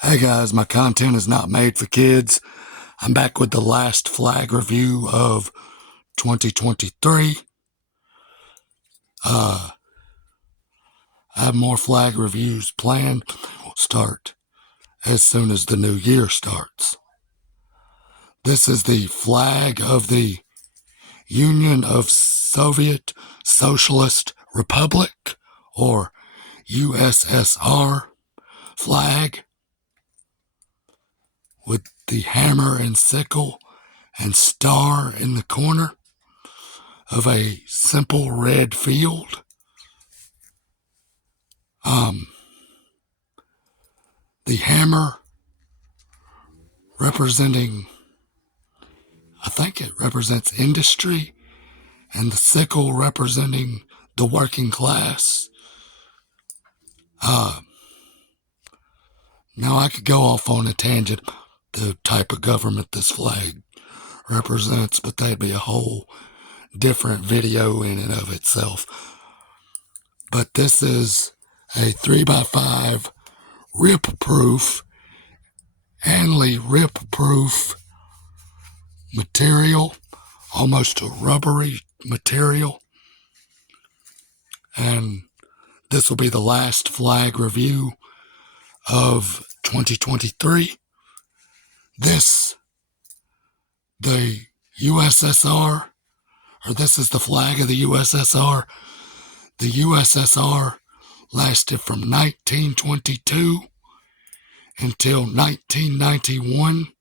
Hey guys, my content is not made for kids. I'm back with the last flag review of 2023. I have more flag reviews planned. We'll start as soon as the new year starts. This is the flag of the Union of Soviet Socialist Republic, or USSR flag, with the hammer and sickle and star in the corner of a simple red field. The hammer representing, I think it represents industry, and the sickle representing the working class. Now I could go off on a tangent, the type of government this flag represents, but that'd be a whole different video in and of itself. But this is a 3x5 rip-proof, Hanley rip-proof material, almost a rubbery material. And this will be the last flag review of 2023. The USSR, or this is the flag of the USSR. The USSR lasted from 1922 until 1991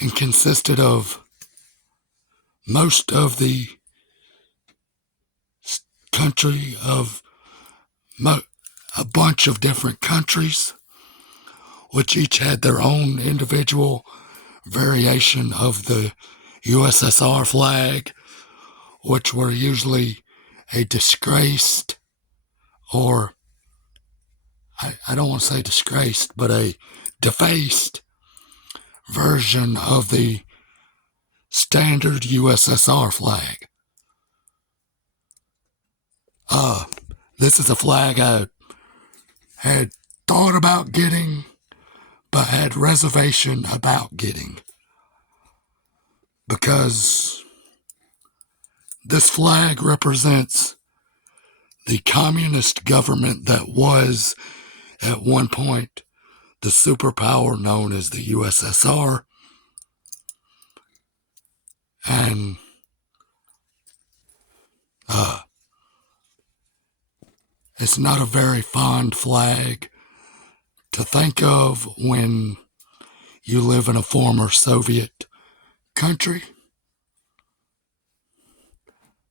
and consisted of most of the country of a bunch of different countries, which each had their own individual variation of the USSR flag, which were usually a disgraced, or I don't want to say disgraced, but a defaced version of the standard USSR flag. This is a flag I had thought about getting, but had reservation about getting, because this flag represents the communist government that was, at one point, the superpower known as the USSR. And it's not a very fond flag to think of when you live in a former Soviet country.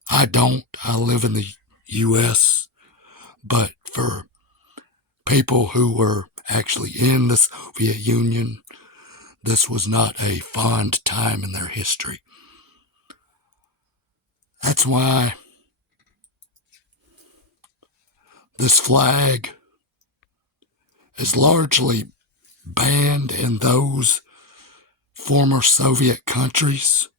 I don't. I live in the U.S., but for people who were actually in the Soviet Union, this was not a fond time in their history. That's why this flag is largely banned in those former Soviet countries,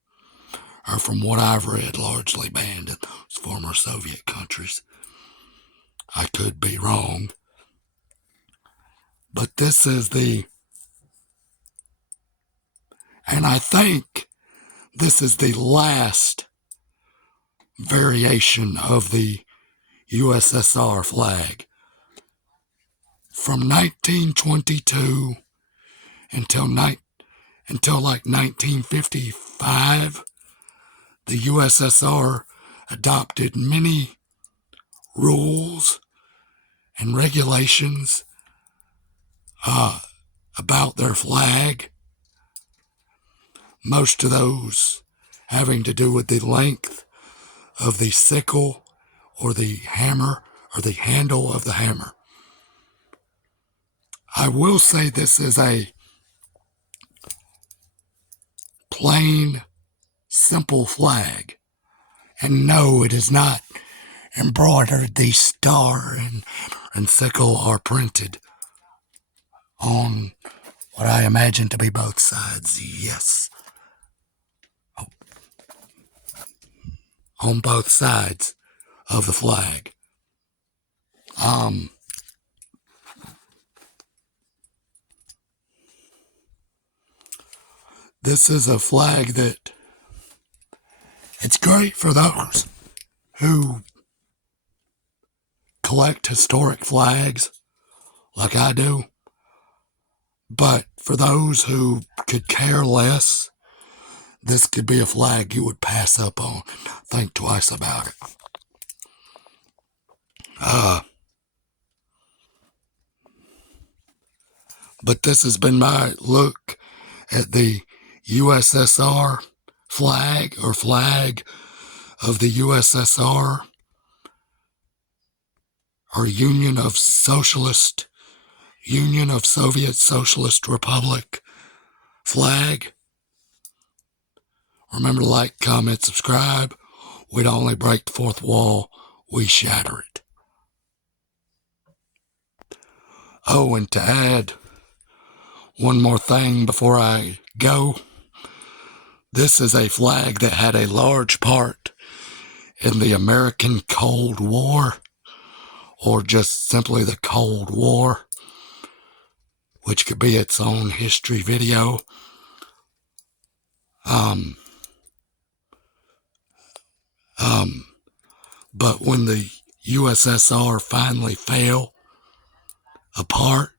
or from what I've read, largely banned in those former Soviet countries. I could be wrong. But this is and I think this is the last variation of the USSR flag. From 1922 until like 1955, the USSR adopted many rules and regulations about their flag. Most of those having to do with the length of the sickle or the hammer, or the handle of the hammer. I will say this is a plain, simple flag. And no, it is not embroidered. The star and sickle are printed on what I imagine to be both sides. Yes. On both sides of the flag. This is a flag that it's great for those who collect historic flags like I do. But for those who could care less, this could be a flag you would pass up on. Think twice about it. But this has been my look at the USSR flag, or flag of the USSR, or Union of Soviet Socialist Republic flag. Remember to like, comment, subscribe. We don't only break the fourth wall, we shatter it. Oh, and to add one more thing before I go, this is a flag that had a large part in the American Cold War, or just simply the Cold War, which could be its own history video. But when the USSR finally fell apart,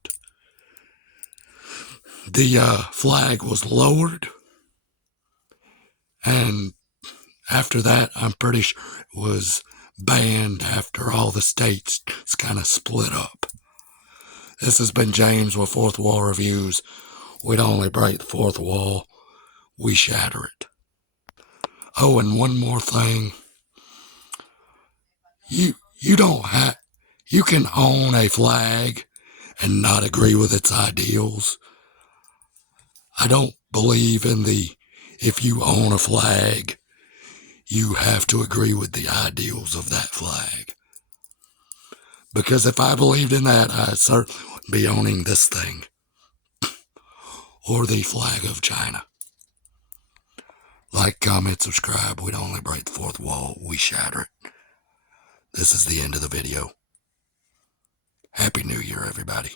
the flag was lowered, and after that, I'm pretty sure it was banned after all the states kind of split up. This has been James with Fourth Wall Reviews. We don't only break the fourth wall, we shatter it. Oh, and one more thing. You don't have, you can own a flag and not agree with its ideals. I don't believe in if you own a flag, you have to agree with the ideals of that flag. Because if I believed in that, I certainly wouldn't be owning this thing. Or the flag of China. Like, comment, subscribe. We don't only break the fourth wall, we shatter it. This is the end of the video. Happy New Year, everybody.